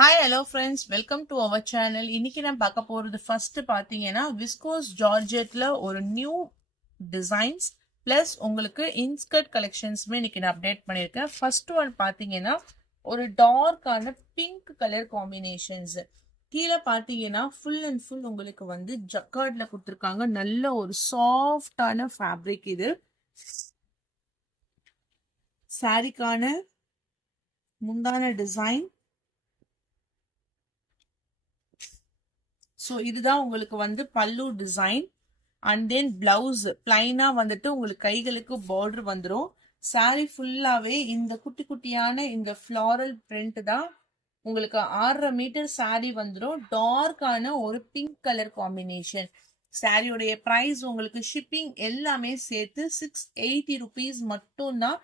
Hi, hello friends. Welcome to our channel. இன்னைக்கு நான் பார்க்க போறது ஃபர்ஸ்ட் பாத்தீங்கன்னா விஸ்கோஸ் ஜார்ஜெட்ல ஒரு நியூ டிசைன்ஸ் பிளஸ் உங்களுக்கு இன்ஸ்கர்ட் கலெக்ஷன்ஸ்மே இன்னைக்கு நான் அப்டேட் பண்ணியிருக்கேன். ஃபர்ஸ்ட் ஒன் பாத்தீங்கன்னா ஒரு டார்க்கான பிங்க் கலர் காம்பினேஷன்ஸ். கீழே பாத்தீங்கன்னா ஃபுல் அண்ட் ஃபுல் உங்களுக்கு வந்து ஜக்கார்ட்ல கொடுத்துருக்காங்க. நல்ல ஒரு சாஃப்டான ஃபேப்ரிக் இது. சாரிக்கான முந்தான டிசைன். ஸோ இதுதான் உங்களுக்கு வந்து பல்லு டிசைன் அண்ட் தென் பிளவுஸ் பிளைனா வந்துட்டு உங்களுக்கு கைகளுக்கு பார்டர் வந்துடும். சாரி ஃபுல்லாவே இந்த குட்டி குட்டியான இந்த ஃப்ளாரல் பிரிண்ட் தான் உங்களுக்கு 6.5 மீட்டர் சாரி வந்துடும். டார்க்கான ஒரு பிங்க் கலர் காம்பினேஷன். சாரியோடைய பிரைஸ் உங்களுக்கு ஷிப்பிங் எல்லாமே சேர்த்து 680 rupees மட்டும்தான்,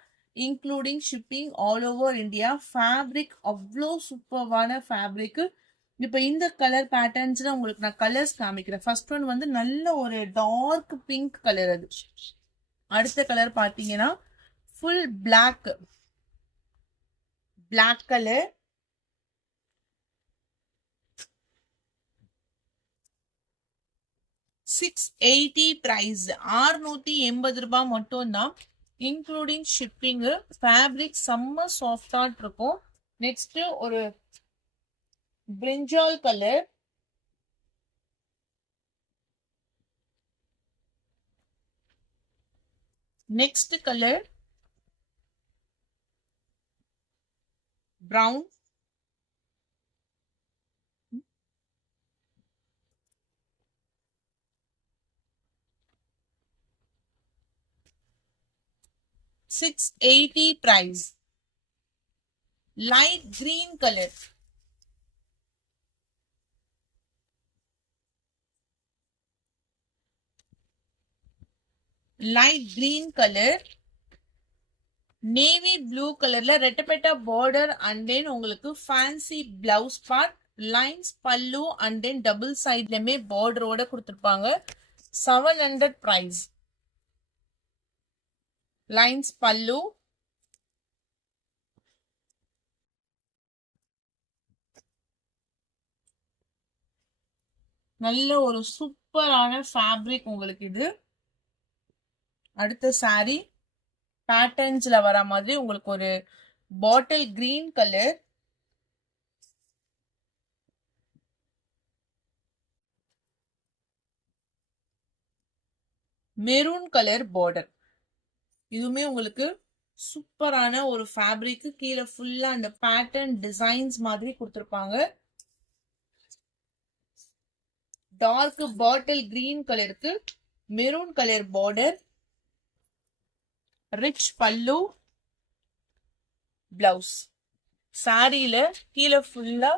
including shipping all over India. Fabric அவ்வளோ சூப்பர்வான ஃபேப்ரிக். இப்போ இந்த கலர் பேட்டர்ன்ஸ்ல உங்களுக்கு நான் கலர்ஸ் காமிக்கிறேன். ஃபர்ஸ்ட் ஒன் வந்து நல்ல ஒரு டார்க் பிங்க் கலர். அது அடுத்த கலர் பாத்தீங்கன்னா ஃபுல் பிளாக் கலர். $680 பிரைஸ். 680 ரூபாய் மட்டும் தான், இன்க்ளூடிங் ஷிப்பிங். ஃபேப்ரிக் செம்ம சாஃப்டா இருக்கும். நெக்ஸ்ட் ஒரு பிரிஞ்சால் colour. Next colour brown. $680 price. Light green color. Light green color. Navy blue கலர்ல ரெட்டப்பெட்டா பார்டர் அண்ட் தென் உங்களுக்கு ஃபேன்சி பிளவுஸ் பார்ட், லைன்ஸ் பல்லு அண்ட் தென் டபுள் சைட்லயுமே பார்டரோட கொடுத்துருப்பாங்க. 700 பிரைஸ். லைன்ஸ் பல்லு. நல்ல ஒரு சூப்பரான ஃபேப்ரிக் உங்களுக்கு இது. அடுத்த சாரி பேட்டர்ன்ஸ்ல வர மாதிரி உங்களுக்கு ஒரு bottle green colour, maroon colour border. இதுவுமே உங்களுக்கு சூப்பரான ஒரு ஃபேப்ரிக். கீழே ஃபுல்லா அந்த பேட்டர்ன் டிசைன்ஸ் மாதிரி கொடுத்துருப்பாங்க. டார்க் பாட்டில் கிரீன் கலருக்கு மெரூன் கலர் பார்டர், ரிச் பல்லு, பிளவுஸ். சாரியில கீழே ஃபுல்லா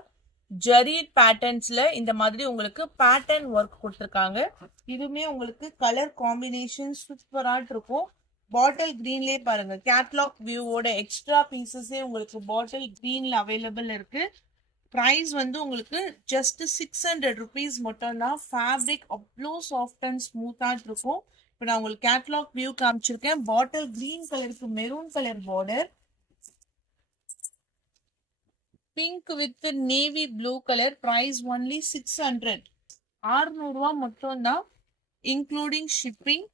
ஜரி பேட்டர்ன்ஸ்ல இந்த மாதிரி உங்களுக்கு பேட்டர்ன் ஒர்க் கொடுத்துருக்காங்க. இதுவுமே உங்களுக்கு கலர் காம்பினேஷன் சூப்பரா இருக்கும். பாட்டில் கிரீன்லயே பாருங்க, கேட்லாக் வியூவோட எக்ஸ்ட்ரா பீசஸே உங்களுக்கு பாட்டில் கிரீன்ல அவைலபிள் இருக்கு. பிரைஸ் வந்து உங்களுக்கு ஜஸ்ட் 600 rupees மட்டும் தான். ஃபேப்ரிக் அவ்வளோ சாஃப்ட் அண்ட் ஸ்மூத்தா இருக்கும். இப்போ நான் உங்களுக்கு கேட்லாக் வியூ காமிச்சிருக்கேன். பாட்டில் கிரீன் கலருக்கு maroon colour border, pink with navy blue colour. Price only 600. 600 ரூபாய் மட்டும் தான், including shipping.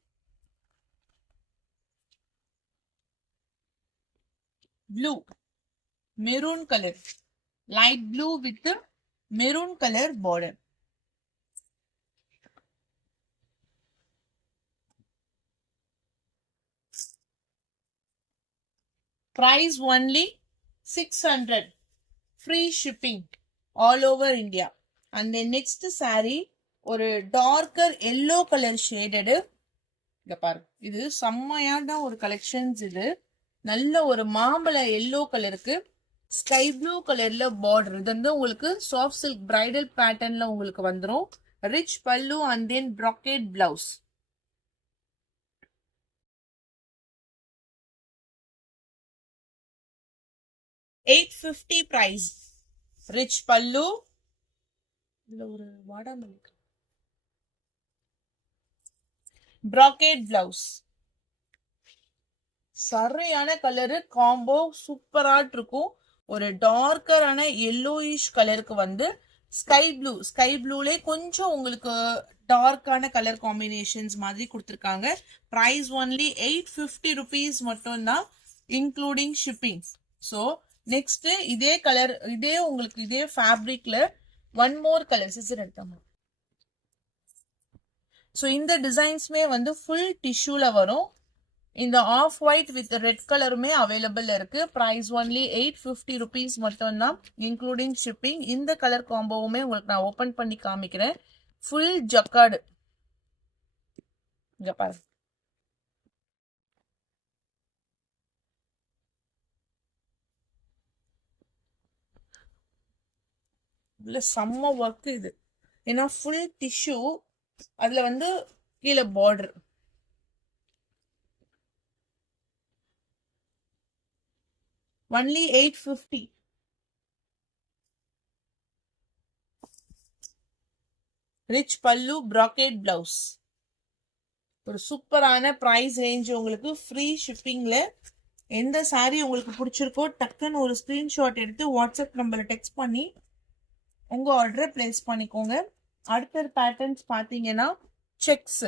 Blue maroon colour, light blue with maroon colour border. Price only 600. Free shipping all over India. And the next saree ஒரு darker yellow colour shaded. இங்க பாருங்க, இது செம்மையான ஒரு collections. இது நல்ல ஒரு மாம்பழ எல்லோ கலருக்கு ஸ்கை ப்ளூ கலர்ல பார்டர். இது வந்து உங்களுக்கு சாஃப்ட் சில்க் பிரைடல் பேட்டர்ன்ல உங்களுக்கு வந்துடும். ரிச் பல்லு and then bracket blouse. $850 price. Rich பல்லு. இதுல ஒரு வாடாமல்லி ப்ராக்கெட் பிளவுஸ். சரியான கலரு, காம்போ சூப்பரா இருக்கும். ஒரு டார்க்கரான yellowish கலருக்கு வந்து ஸ்கை ப்ளூலே கொஞ்சம் உங்களுக்கு டார்க்கான கலர் காம்பினேஷன்ஸ் மாதிரி கொடுத்துருக்காங்க. ப்ரைஸ் ஒன்லி 850 rupees மட்டும்தான், இன்க்ளூடிங் ஷிப்பிங். ஸோ நெக்ஸ்ட் இதே கலர், இதே உங்களுக்கு இதே ஃபேப்ரிக்ல ஒன் மோர் கலர் சிசர் எடுத்தாங்க. ஸோ இந்த டிசைன்ஸ்மே வந்து ஃபுல் டிஷ்யூல வரும். இந்த ஆஃப் ஒயிட் வித் ரெட் கலருமே அவைலபிள் இருக்கு. ப்ரைஸ் ஒன்லி 850 rupees மட்டும்தான், இன்க்ளூடிங் ஷிப்பிங். இந்த கலர் காம்போவுமே உங்களுக்கு நான் ஓபன் பண்ணி காமிக்கிறேன். ஃபுல் ஜக்கார்டு, இங்க பாருங்க. இதுல செம்ம ஒர்க் இது, ஏன்னா ஃபுல் டிஷ்யூ, அதுல வந்து கீழே பார்டர். ஒன்லி 850. ரிச் பல்லு, ப்ராக்கெட் பிளவுஸ். ஒரு சூப்பரான பிரைஸ் ரேஞ்ச் உங்களுக்கு, ஃப்ரீ ஷிப்பிங்ல. எந்த சாரீ உங்களுக்கு பிடிச்சிருக்கோ டக்குன்னு ஒரு ஸ்கிரீன்ஷாட் எடுத்து வாட்ஸ்அப் நம்பர்ல டெக்ஸ்ட் பண்ணி உங்க ஆர்டரை பிளேஸ் பண்ணிக்கோங்க. அடுத்த பேட்டர்ன்ஸ் பாத்தீங்கன்னா செக்ஸ்.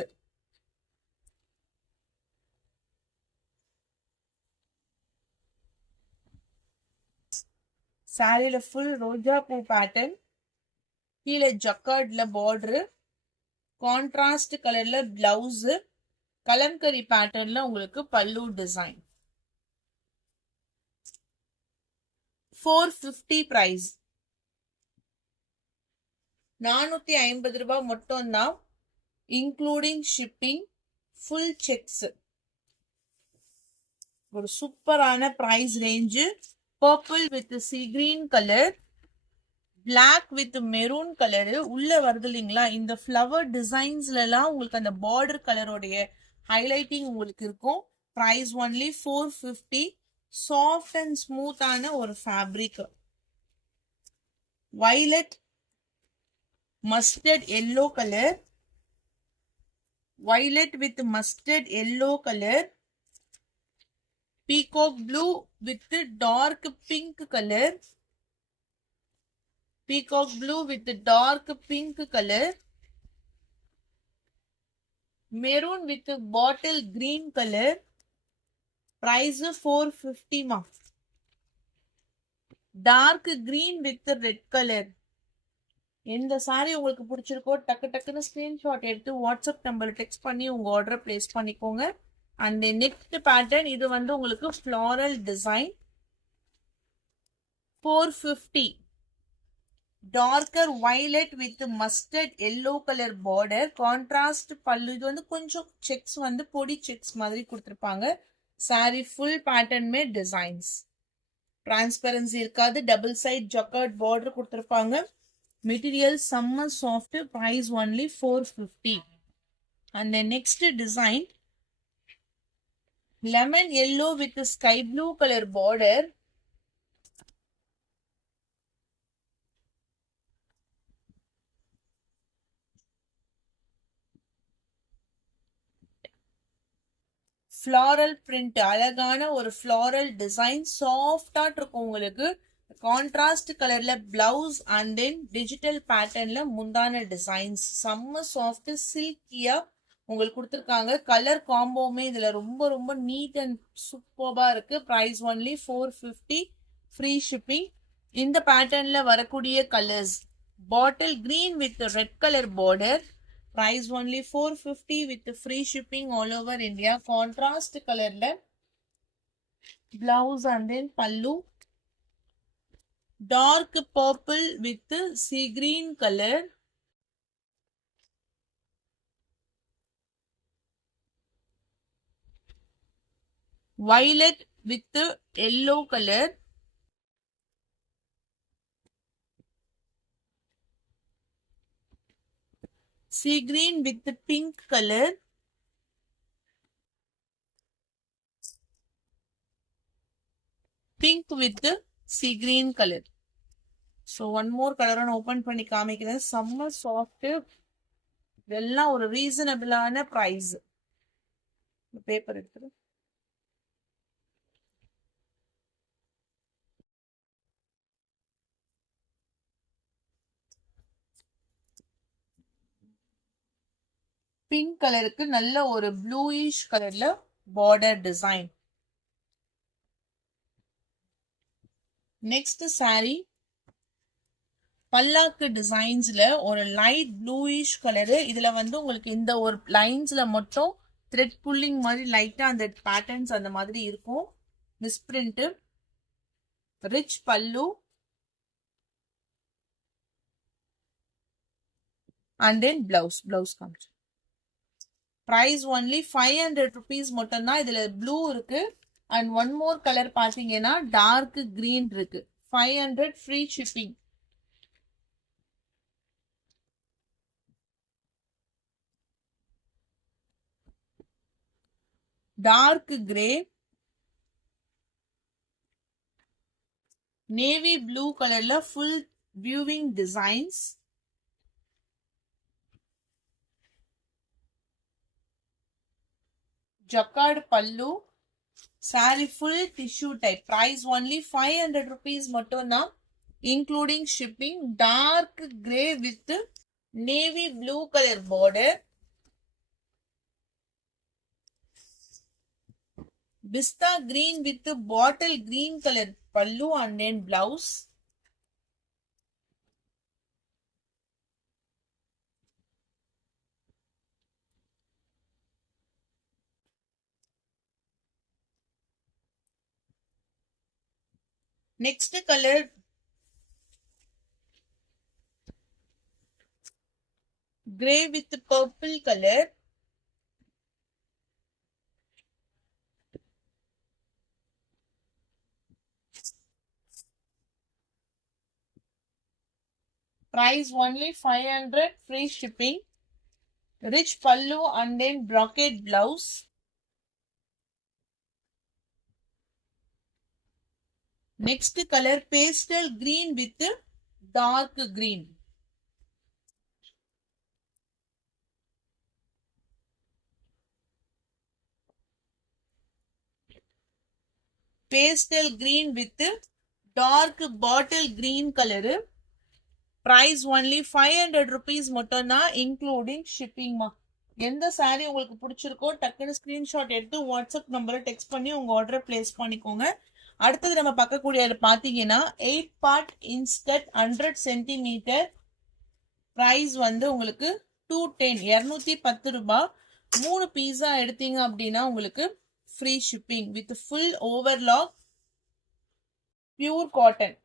சாரியில ஃபுல் ரோஜா பூ பேட்டர்ன், கீழே ஜக்கார்ட்ல பார்டரு, கான்ட்ராஸ்ட் கலர்ல பிளவுஸ், கலம்கரி பேட்டர்ன்ல உங்களுக்கு பல்லு டிசைன். 450 பிரைஸ், 450 ரூபாய் மட்டும் தான், இன்க்ளூடிங் ஷிப்பிங். ஃபுல் செக்ஸ், ஒரு சூப்பரான price range. Purple with sea green colour, black with maroon colour உள்ள வருது இல்லைங்களா. இந்த ஃப்ளவர் டிசைன்ஸ்ல எல்லாம் உங்களுக்கு அந்த பார்டர் கலரோடைய ஹைலைட்டிங் உங்களுக்கு இருக்கும். Price only 450. சாஃப்ட் அண்ட் ஸ்மூத்தான ஒரு fabric. Violet, mustard yellow colour, violet with mustard yellow colour, peacock blue with dark pink colour, peacock blue with dark pink color, maroon with bottle green color. Price 450 ma. Dark green with red color. எந்த sorry உங்களுக்கு பிடிச்சிருக்கோ டக்கு டக்குன்னு screenshot எடுத்து WhatsApp number text பண்ணி உங்க ஆர்டரை place பண்ணிக்கோங்க. அண்ட் நெக்ஸ்ட் பேட்டர்ன், இது வந்து உங்களுக்கு floral design. 450. Darker violet with mustard yellow colour border, contrast பல்லு. இது வந்து கொஞ்சம் செக்ஸ் வந்து பொடி செக்ஸ் மாதிரி கொடுத்துருப்பாங்க. சாரி ஃபுல் பேட்டர்னுமே டிசைன்ஸ், டிரான்ஸ்பரன்சி இருக்காது. டபுள் சைட் ஜக்கார்ட் பார்டர் கொடுத்துருப்பாங்க. மெட்டீரியல் செம்ம soft. Price only 450. And next design, lemon yellow with sky blue colour border, floral print, அழகான ஒரு ஃப்ளாரல் டிசைன். சாஃப்டா இருக்கும் உங்களுக்கு. கான்ட்ராஸ்ட் கலர்ல பிளவுஸ் அண்ட் தென் டிஜிட்டல் பேட்டர்ன்ல முந்தான டிசைன்ஸ். செம்ம சாஃப்ட் சில்கியா உங்களுக்கு கொடுத்துருக்காங்க. கலர் காம்போவுமே இதுல ரொம்ப ரொம்ப நீட் அண்ட் சூப்பர்பா இருக்கு. Price only 450. Free shipping. இந்த பேட்டர்ன்ல வரக்கூடிய colours, bottle green with red colour border. Price only 450 with free shipping all over India. Contrast color la blouse and then pallu. Dark purple with sea green color. Violet with yellow color. Sea green with the pink color. Pink with the sea green color. So one more color on open பண்ணி காமிக்கிறேன். செம்ம soft. இதெல்லாம் ஒரு ரீசனபிளான price. Paper எடுத்துரு. Pink கலருக்கு நல்ல ஒரு bluish கலர்ல பார்டர் டிசைன். நெக்ஸ்ட் saree பல்லாக்கு டிசைன்ஸ்ல ஒரு லைட் ப்ளூயிஷ் கலரு. இதுல வந்து உங்களுக்கு இந்த ஒரு லைன்ஸ்ல மட்டும் த்ரெட் புல்லிங் மாதிரி லைட்டா அந்த பேட்டர்ன்ஸ் அந்த மாதிரி இருக்கும். மிஸ்பிரிண்ட், ரிச் பல்லு and then blouse காமிச்சு. price only 500 rupees மட்டும் தான். இதுல ப்ளூ இருக்கு and one more கலர் பாத்தீங்கன்னா டார்க் கிரீன் இருக்கு. 500 free shipping. Dark grey, navy blue கலர்ல ஃபுல் வியூவிங் டிசைன்ஸ். ஜக்கார்ட் பல்லு. saree full tissue type. price only 500 rupees மட்டும் தான் including shipping. dark grey with navy blue color border. pista green with bottle green color pallu and then blouse. Next color grey with purple color. price only 500 free shipping. Rich pallu and then brocade blouse. Next color pastel green with dark green. Pastel green with dark bottle green color. price only 500 rupees மட்டும் தான் including shipping மா. எந்த saree உங்களுக்கு பிடிச்சிருக்கோ டக்குன்னு screenshot எடுத்து WhatsApp நம்பரை text பண்ணி உங்க ஆர்டரை பிளேஸ் பண்ணிக்கோங்க. அடுத்தது நம்ம பார்க்கக்கூடியது பாத்தீங்கன்னா 8 part இன்ஸ்கர்ட் 100 சென்டிமீட்டர். பிரைஸ் வந்து உங்களுக்கு 210 ரூபாய். 3 பீஸா எடுத்தீங்க அப்படின்னா உங்களுக்கு free shipping with full overlock pure cotton.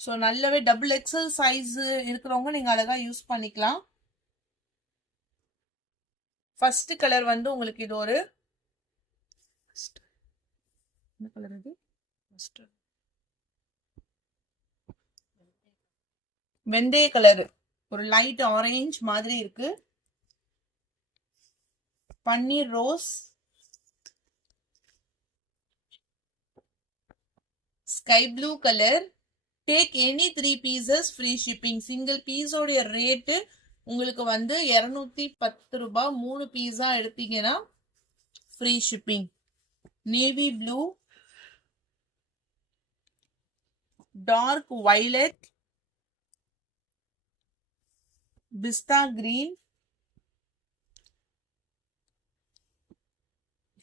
So நல்லாவே டபுள் எக்ஸல் சைஸ் இருக்கிறவங்க நீங்க அழகா யூஸ் பண்ணிக்கலாம். ஃபர்ஸ்ட் கலர் வந்து உங்களுக்கு இது ஒரு என்ன கலர் இது? வெந்தய கலர், ஒரு லைட் ஆரஞ்சு மாதிரி இருக்கு. Paneer rose, sky blue colour. Take any 3 pieces free shipping. Single பீஸோடைய ரேட்டு உங்களுக்கு வந்து 210 ரூபாய். 3 பீஸா எடுத்தீங்கன்னா free shipping. Navy blue, dark violet, பிஸ்தா கிரீன்,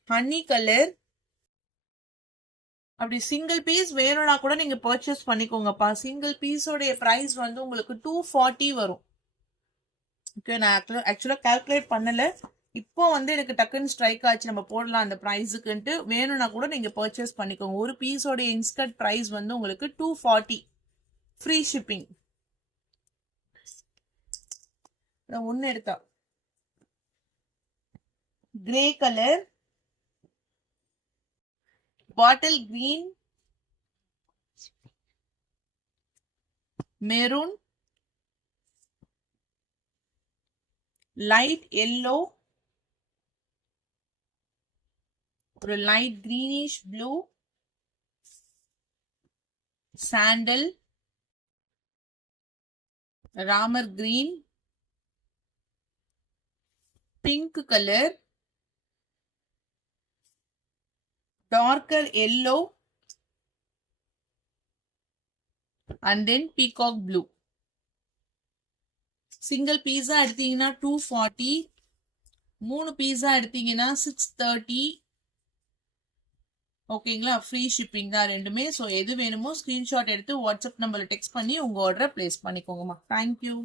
ஹனி கலர். அப்படி சிங்கிள் பீஸ் வேணும்னா கூட நீங்க பர்ச்சேஸ் பண்ணிக்கோங்கப்பா. சிங்கிள் பீஸோடைய பிரைஸ் வந்து உங்களுக்கு 240 வரும். ஓகே, நான் ஆக்சுவலா கால்குலேட் பண்ணல. இப்போ வந்து எனக்கு டக்குன்னு ஸ்ட்ரைக் ஆச்சு நம்ம போடலாம் அந்த ப்ரைஸுக்குன்ட்டு. வேணும்னா கூட நீங்க பர்ச்சேஸ் பண்ணிக்கோங்க. ஒரு பீஸோடைய இன்ஸ்கர்ட் பிரைஸ் வந்து உங்களுக்கு 240 ஃப்ரீ ஷிப்பிங். ஒன்னு எடுத்தா grey colour, bottle green, maroon, light yellow, ஒரு light greenish blue, sandal, ramar green, pink color, darker yellow and then peacock blue. Single பீஸா எடுத்தீங்கன்னா 240, 3 பீஸா எடுத்தீங்கன்னா 630. ஓகேங்களா, ஃப்ரீ ஷிப்பிங் தான் ரெண்டுமே. ஸோ எது வேணுமோ ஸ்கிரீன்ஷாட் எடுத்து வாட்ஸ்அப் நம்பர்ல டெக்ஸ்ட் பண்ணி உங்க ஆர்டரை பிளேஸ் பண்ணிக்கோங்கம்மா. தேங்க்யூ.